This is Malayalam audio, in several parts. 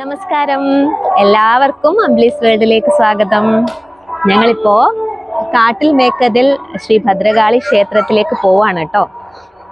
നമസ്കാരം, എല്ലാവർക്കും അംബ്ലീസ് വേൾഡിലേക്ക് സ്വാഗതം. ഞങ്ങളിപ്പോ കാട്ടിൽ മേക്കതിൽ ശ്രീ ഭദ്രകാളി ക്ഷേത്രത്തിലേക്ക് പോവാണ് കേട്ടോ.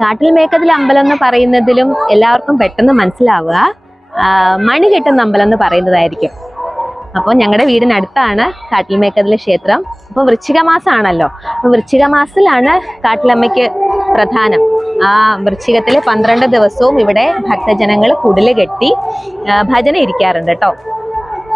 കാട്ടിൽ മേക്കതിൽ അമ്പലം എന്ന് പറയുന്നതിലും എല്ലാവർക്കും പെട്ടെന്ന് മനസ്സിലാവുക മണി കെട്ടുന്ന അമ്പലം എന്ന് പറയുന്നതായിരിക്കും. അപ്പോൾ ഞങ്ങളുടെ വീടിനടുത്താണ് കാട്ടിൽ മേക്കതിലെ ക്ഷേത്രം. അപ്പോൾ വൃശ്ചിക മാസമാണല്ലോ, അപ്പോൾ വൃശ്ചിക മാസത്തിലാണ് കാട്ടിലമ്മയ്ക്ക് പ്രധാനം. ആ വൃശ്ചികത്തിലെ 12 ദിവസവും ഇവിടെ ഭക്തജനങ്ങൾ കുടില് കെട്ടി ഭജന ഇരിക്കാറുണ്ട് കേട്ടോ.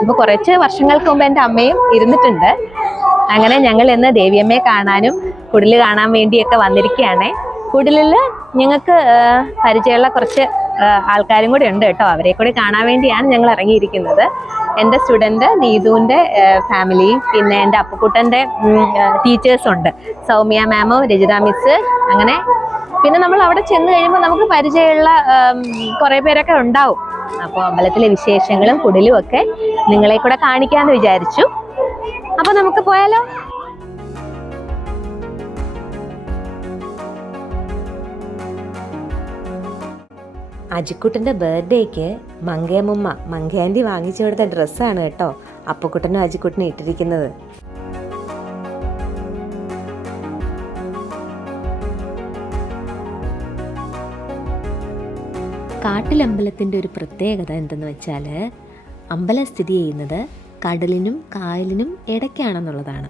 അപ്പോൾ കുറച്ച് വർഷങ്ങൾക്ക് മുമ്പ് എൻ്റെ അമ്മയും ഇരുന്നിട്ടുണ്ട്. അങ്ങനെ ഞങ്ങൾ ഇന്ന് ദേവിയമ്മയെ കാണാനും കുടില് കാണാൻ വേണ്ടിയൊക്കെ വന്നിരിക്കുകയാണ്. കുടിലിൽ ഞങ്ങൾക്ക് പരിചയമുള്ള കുറച്ച് ആൾക്കാരും കൂടി ഉണ്ട് കേട്ടോ. അവരെ കൂടി കാണാൻ വേണ്ടിയാണ് ഞങ്ങൾ ഇറങ്ങിയിരിക്കുന്നത്. എൻ്റെ സ്റ്റുഡൻറ്റ് നീതുവിൻ്റെ ഫാമിലിയും പിന്നെ എൻ്റെ അപ്പുക്കുട്ടൻ്റെ ടീച്ചേഴ്സുണ്ട്, സൗമ്യ മാമും രജിത മിസ്. അങ്ങനെ പിന്നെ നമ്മൾ അവിടെ ചെന്ന് കഴിയുമ്പോൾ നമുക്ക് പരിചയമുള്ള കുറേ പേരൊക്കെ ഉണ്ടാവും. അപ്പോൾ അമ്പലത്തിലെ വിശേഷങ്ങളും കുടിലും ഒക്കെ നിങ്ങളെ കൂടെ കാണിക്കാമെന്ന് വിചാരിച്ചു. അപ്പോൾ നമുക്ക് പോയാലോ? അജിക്കുട്ടൻ്റെ ബർത്ത്ഡേക്ക് മങ്കയമ്മ മങ്കയാൻറ്റി വാങ്ങിച്ചു കൊടുത്ത ഡ്രസ്സാണ് കേട്ടോ അപ്പുക്കുട്ടനും അജിക്കുട്ടനും ഇട്ടിരിക്കുന്നത്. കാട്ടിലമ്പലത്തിൻ്റെ ഒരു പ്രത്യേകത എന്തെന്ന് വെച്ചാൽ അമ്പലം സ്ഥിതി ചെയ്യുന്നത് കടലിനും കായലിനും ഇടയ്ക്കാണെന്നുള്ളതാണ്.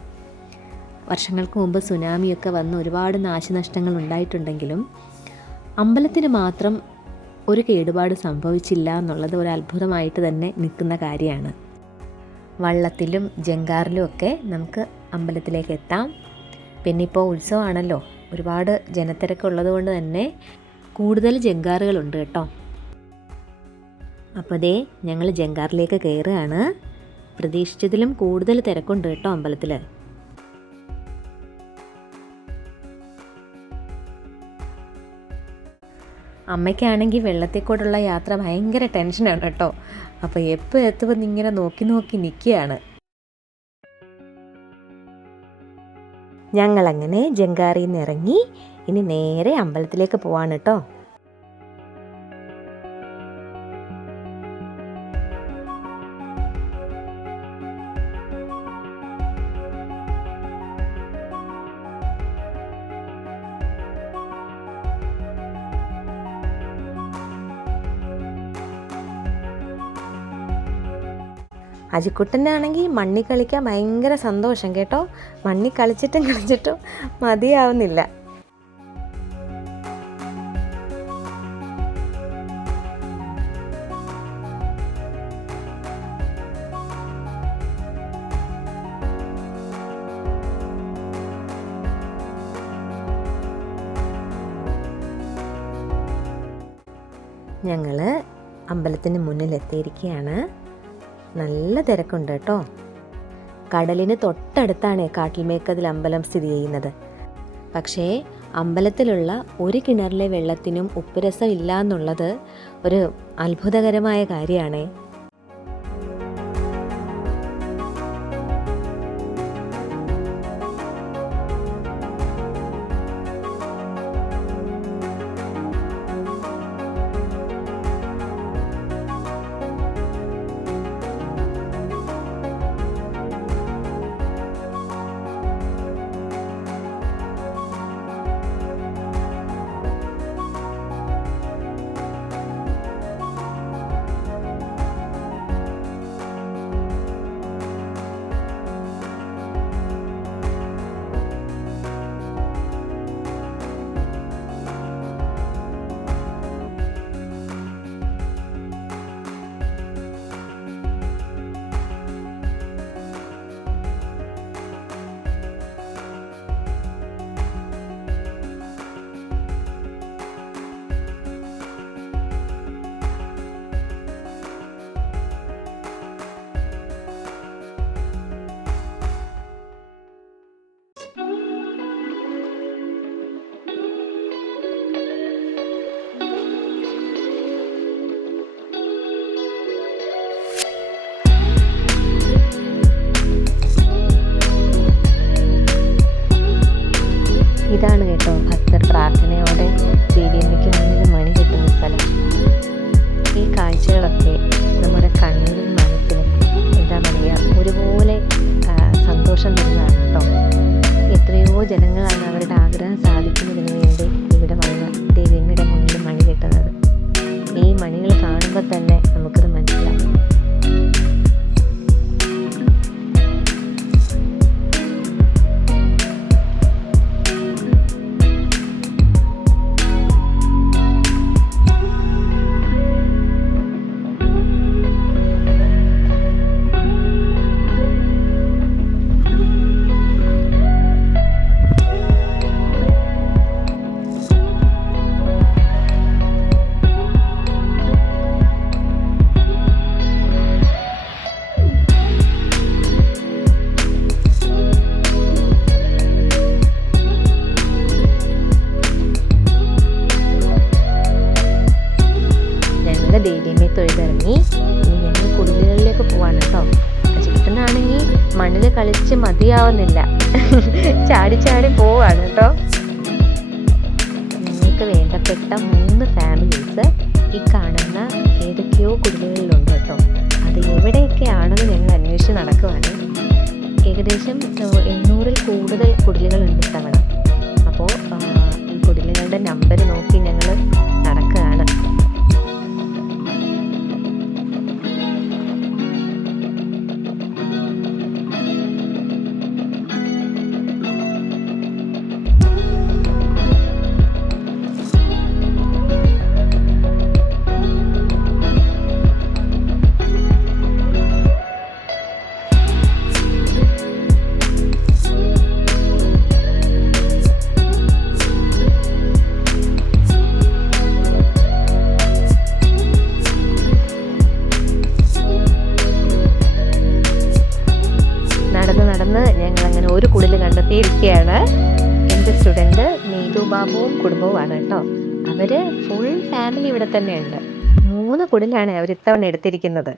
വർഷങ്ങൾക്ക് മുമ്പ് സുനാമിയൊക്കെ വന്ന് ഒരുപാട് നാശനഷ്ടങ്ങൾ ഉണ്ടായിട്ടുണ്ടെങ്കിലും അമ്പലത്തിന് മാത്രം ഒരു കേടുപാട് സംഭവിച്ചില്ല എന്നുള്ളത് ഒരു അത്ഭുതമായിട്ട് തന്നെ നിൽക്കുന്ന കാര്യമാണ്. വള്ളത്തിലും ജങ്കാറിലും ഒക്കെ നമുക്ക് അമ്പലത്തിലേക്ക് എത്താം. പിന്നെ ഇപ്പോൾ ഉത്സവമാണല്ലോ, ഒരുപാട് ജനത്തിരക്കുള്ളത് കൊണ്ട് തന്നെ കൂടുതൽ ജങ്കാറുകളുണ്ട് കേട്ടോ. അപ്പോൾ അതേ ഞങ്ങൾ ജങ്കാറിലേക്ക് കയറുകയാണ്. പ്രതീക്ഷിച്ചതിലും കൂടുതൽ തിരക്കുണ്ട് കേട്ടോ അമ്പലത്തിൽ. അമ്മയ്ക്കാണെങ്കിൽ വെള്ളത്തെക്കൂടുള്ള യാത്ര ഭയങ്കര ടെൻഷനാണ് കേട്ടോ. അപ്പോൾ എപ്പോൾ എത്തുമ്പോൾ ഇങ്ങനെ നോക്കി നോക്കി നിൽക്കുകയാണ്. ഞങ്ങളങ്ങനെ ജങ്കാറിയിൽ നിന്ന് ഇറങ്ങി ഇനി നേരെ അമ്പലത്തിലേക്ക് പോവാണ് കേട്ടോ. അജിക്കുട്ടനാണെങ്കിൽ മണ്ണിൽ കളിക്കാൻ ഭയങ്കര സന്തോഷം കേട്ടോ. മണ്ണിൽ കളിച്ചിട്ടും മതിയാവുന്നില്ല. ഞങ്ങൾ അമ്പലത്തിന് മുന്നിൽ എത്തിയിരിക്കുകയാണ്. നല്ല തിരക്കുണ്ട് കേട്ടോ. കടലിന് തൊട്ടടുത്താണ് കാട്ടിൽമേക്കതിൽ അമ്പലം സ്ഥിതി ചെയ്യുന്നത്. പക്ഷേ അമ്പലത്തിലുള്ള ഒരു കിണറിലെ വെള്ളത്തിനും ഉപ്പുരസം ഇല്ല എന്നുള്ളത് ഒരു അത്ഭുതകരമായ കാര്യമാണ്. സ്റ്റൈലാണ് അവർ ഇത്തവണ എടുത്തിരിക്കുന്നത്.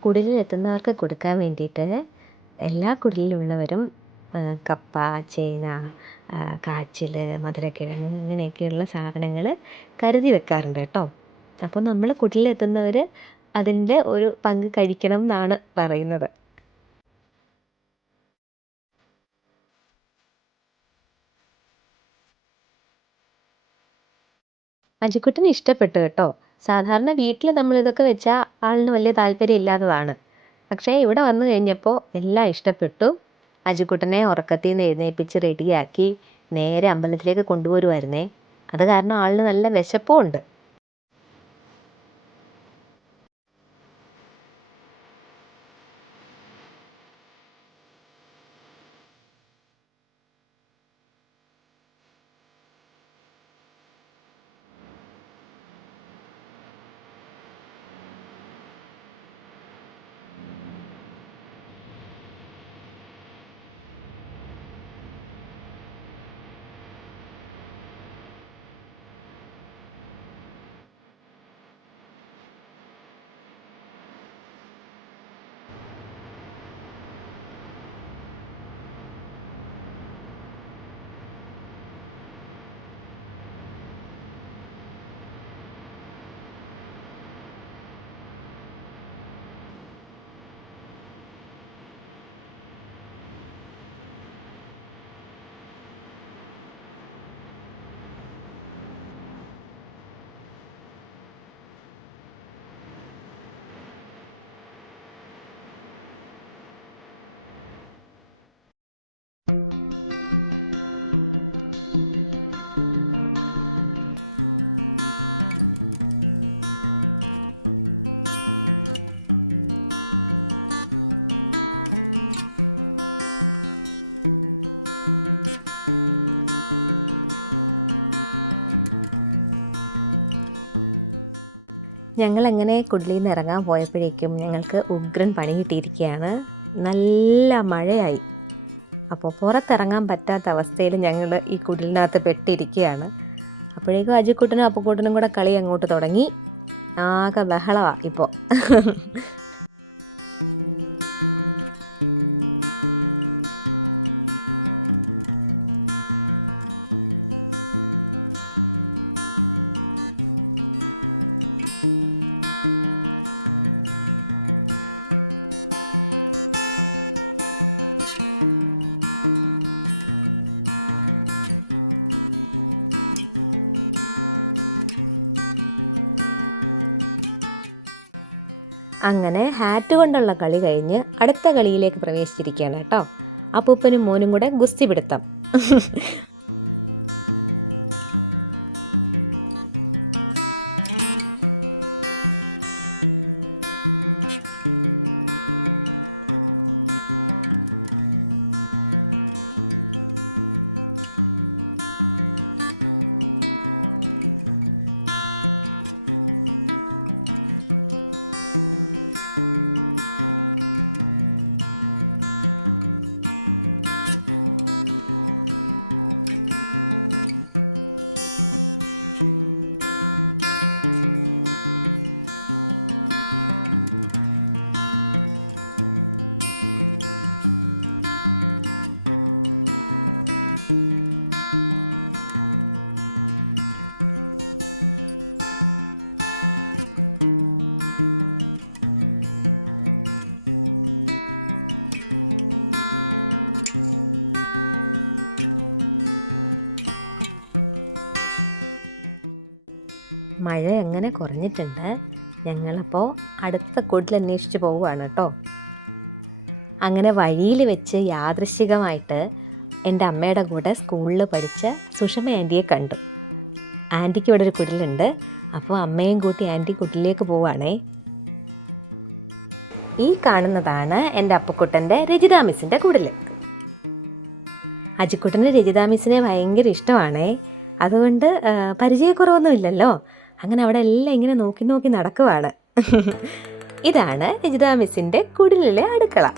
കുടിലിലെത്തുന്നവർക്ക് കൊടുക്കാൻ വേണ്ടിയിട്ട് എല്ലാ കുടിലിലുള്ളവരും കപ്പ, ചേന, കാച്ചിൽ, മധുരക്കിഴങ്ങ് ഇങ്ങനെയൊക്കെയുള്ള സാധനങ്ങൾ കരുതി വെക്കാറുണ്ട് കേട്ടോ. അപ്പോൾ നമ്മൾ കുടിലിലെത്തുന്നവർ അതിൻ്റെ ഒരു പങ്ക് കഴിക്കണം എന്നാണ് പറയുന്നത്. അജിക്കുട്ടന് ഇഷ്ടപ്പെട്ടു കേട്ടോ. സാധാരണ വീട്ടിൽ നമ്മളിതൊക്കെ വെച്ചാൽ ആളിന് വലിയ താല്പര്യം ഇല്ലാത്തതാണ്. പക്ഷേ ഇവിടെ വന്നു കഴിഞ്ഞപ്പോൾ എല്ലാം ഇഷ്ടപ്പെട്ടു. അജിക്കുട്ടനെ ഉറക്കത്തിൽ നിന്ന് എഴുന്നേൽപ്പിച്ച് റെഡിയാക്കി നേരെ അമ്പലത്തിലേക്ക് കൊണ്ടുപോരുമായിരുന്നേ. അത് കാരണം ആളിന് നല്ല വിശപ്പും ഉണ്ട്. ഞങ്ങളങ്ങനെ കുടിലിൽ നിന്ന് ഇറങ്ങാൻ പോയപ്പോഴേക്കും ഞങ്ങൾക്ക് ഉഗ്രൻ പണി കിട്ടിയിരിക്കുകയാണ്. നല്ല മഴയായി. അപ്പോൾ പുറത്തിറങ്ങാൻ പറ്റാത്ത അവസ്ഥയിൽ ഞങ്ങൾ ഈ കുടിലിനകത്ത് പെട്ടിരിക്കുകയാണ്. അപ്പോഴേക്കും അജിക്കുട്ടനും അപ്പുക്കുട്ടനും കൂടെ കളി അങ്ങോട്ട് തുടങ്ങി. ആകെ ബഹളമാണ് ഇപ്പോൾ. അങ്ങനെ ഹാറ്റ് കൊണ്ടുള്ള കളി കഴിഞ്ഞ് അടുത്ത കളിയിലേക്ക് പ്രവേശിച്ചിരിക്കുകയാണ് കേട്ടോ. അപ്പൂപ്പനും മോനും കൂടെ ഗുസ്തി പിടുത്തം. മഴ എങ്ങനെ കുറഞ്ഞിട്ടുണ്ട്. ഞങ്ങളിപ്പോൾ അടുത്ത കൂട്ടിൽ അന്വേഷിച്ച് പോവുകയാണ് കേട്ടോ. അങ്ങനെ വഴിയിൽ വെച്ച് യാദൃശ്ചികമായിട്ട് എൻ്റെ അമ്മയുടെ കൂടെ സ്കൂളിൽ പഠിച്ച സുഷമ ആൻറ്റിയെ കണ്ടു. ആൻറ്റിക്ക് ഇവിടെ ഒരു കുടിലുണ്ട്. അപ്പോൾ അമ്മയും കൂട്ടി ആൻറ്റി കുടിലേക്ക് പോവാണേ. ഈ കാണുന്നതാണ് എൻ്റെ അപ്പക്കുട്ടൻ്റെ രജിത മിസ്സിൻ്റെ കുടില്. അജിക്കുട്ടന് രജിത മിസ്സിനെ ഭയങ്കര ഇഷ്ടമാണേ. അതുകൊണ്ട് പരിചയക്കുറവൊന്നും ഇല്ലല്ലോ. അങ്ങനെ അവിടെ എല്ലാം ഇങ്ങനെ നോക്കി നോക്കി നടക്കുവാണ്. ഇതാണ് രജിത മിസ്സിൻ്റെ കുടിലിലെ അടുക്കള.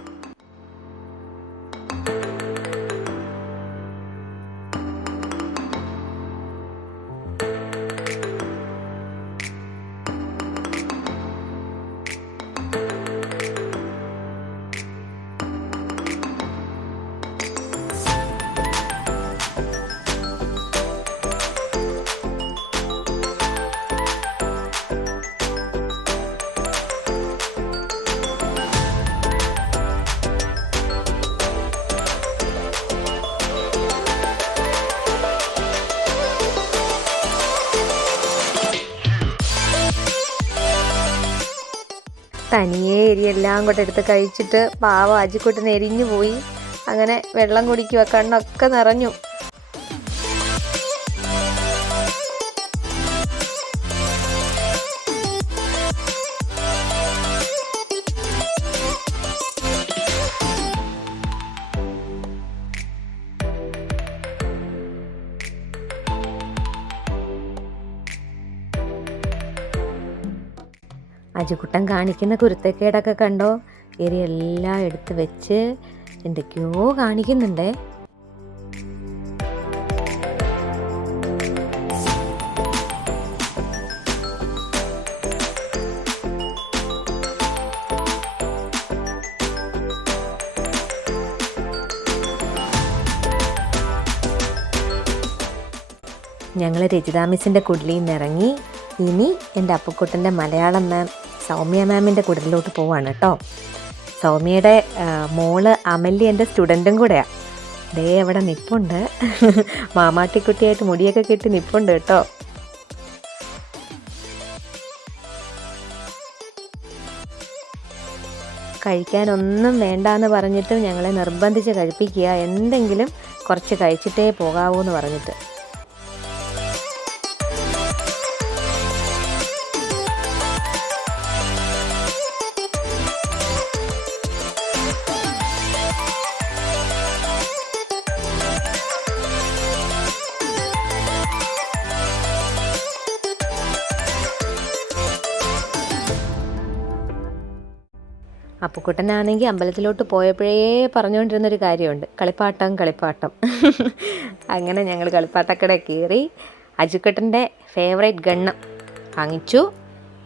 തനിയെ എരിയെല്ലാം കൂടെ എടുത്ത് കഴിച്ചിട്ട് പാവം അജിക്കുട്ടന് എരിഞ്ഞു പോയി. അങ്ങനെ വെള്ളം കുടിക്കുക, കണ്ണൊക്കെ നിറഞ്ഞു. അജിക്കുട്ടൻ കാണിക്കുന്ന കുരുത്തക്കേടൊക്കെ കണ്ടോ? എരിയെല്ലാം എടുത്ത് വെച്ച് എന്തൊക്കെയോ കാണിക്കുന്നുണ്ടേ. ഞങ്ങൾ രജിത മിസ്സിൻ്റെ കുടിലിൽ നിന്ന് ഇറങ്ങി. ഇനി എൻ്റെ അപ്പക്കുട്ടൻ്റെ മലയാളം മാം സൗമ്യ മാമിൻ്റെ കുടിലോട്ട് പോവാണ് കേട്ടോ. സൗമ്യയുടെ മോള് അമല്യ എൻ്റെ സ്റ്റുഡൻറ്റും കൂടെയാണ്. ദേ അവിടെ നിപ്പുണ്ട്. മാമാട്ടിക്കുട്ടിയായിട്ട് മുടിയൊക്കെ കെട്ടി നിപ്പുണ്ട് കേട്ടോ. കഴിക്കാനൊന്നും വേണ്ടാന്ന് പറഞ്ഞിട്ട് ഞങ്ങളെ നിർബന്ധിച്ച് കഴിപ്പിക്കുക. എന്തെങ്കിലും കുറച്ച് കഴിച്ചിട്ടേ പോകാവൂ എന്ന് പറഞ്ഞിട്ട്. അപ്പുക്കുട്ടനാണെങ്കിൽ അമ്പലത്തിലോട്ട് പോയപ്പോഴേ പറഞ്ഞുകൊണ്ടിരുന്നൊരു കാര്യമുണ്ട്, കളിപ്പാട്ടം കളിപ്പാട്ടം. അങ്ങനെ ഞങ്ങൾ കളിപ്പാട്ടക്കട കയറി അജിക്കുട്ടൻ്റെ ഫേവറേറ്റ് ഗണ്ണ് വാങ്ങിച്ചു.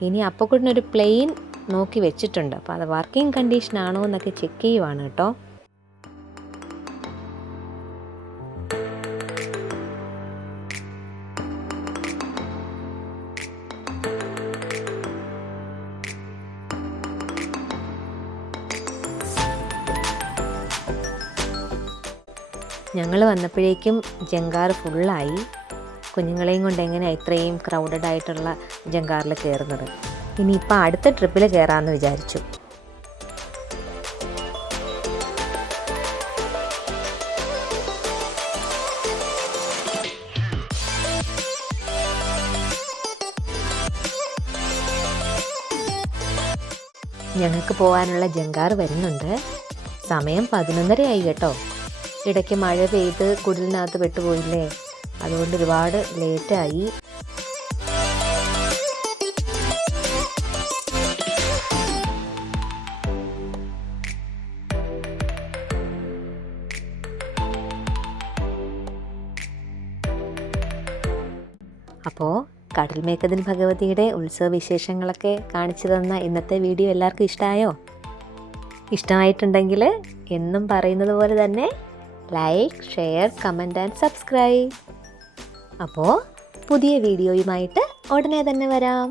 ഇനി അപ്പുക്കുട്ടനൊരു പ്ലെയിൻ നോക്കി വെച്ചിട്ടുണ്ട്. അപ്പോൾ അത് വർക്കിംഗ് കണ്ടീഷൻ ആണോ എന്നൊക്കെ ചെക്ക് ചെയ്യുവാണ് കേട്ടോ. ഞങ്ങൾ വന്നപ്പോഴേക്കും ജങ്കാർ ഫുള്ളായി. കുഞ്ഞുങ്ങളെയും കൊണ്ട് എങ്ങനെയാണ് ഇത്രയും ക്രൗഡഡ് ആയിട്ടുള്ള ജങ്കാറിൽ കയറുന്നത്? ഇനിയിപ്പോൾ അടുത്ത ട്രിപ്പിൽ കയറാമെന്ന് വിചാരിച്ചു. ഞങ്ങൾക്ക് പോകാനുള്ള ജങ്കാർ വരുന്നുണ്ട്. സമയം 11:30 ആയി കേട്ടോ. ഇടയ്ക്ക് മഴ പെയ്ത് കുടിലിനകത്ത് പെട്ടുപോയില്ലേ, അതുകൊണ്ട് ഒരുപാട് ലേറ്റായി. അപ്പോൾ കടൽമേക്കതിൻ ഭഗവതിയുടെ ഉത്സവ വിശേഷങ്ങളൊക്കെ കാണിച്ചു തന്ന ഇന്നത്തെ വീഡിയോ എല്ലാവർക്കും ഇഷ്ടമായോ? ഇഷ്ടമായിട്ടുണ്ടെങ്കിൽ എന്നും പറയുന്നത് പോലെ തന്നെ like, share, comment and subscribe. അപ്പോൾ പുതിയ വീഡിയോയുമായിട്ട് ഉടനെ തന്നെ വരാം.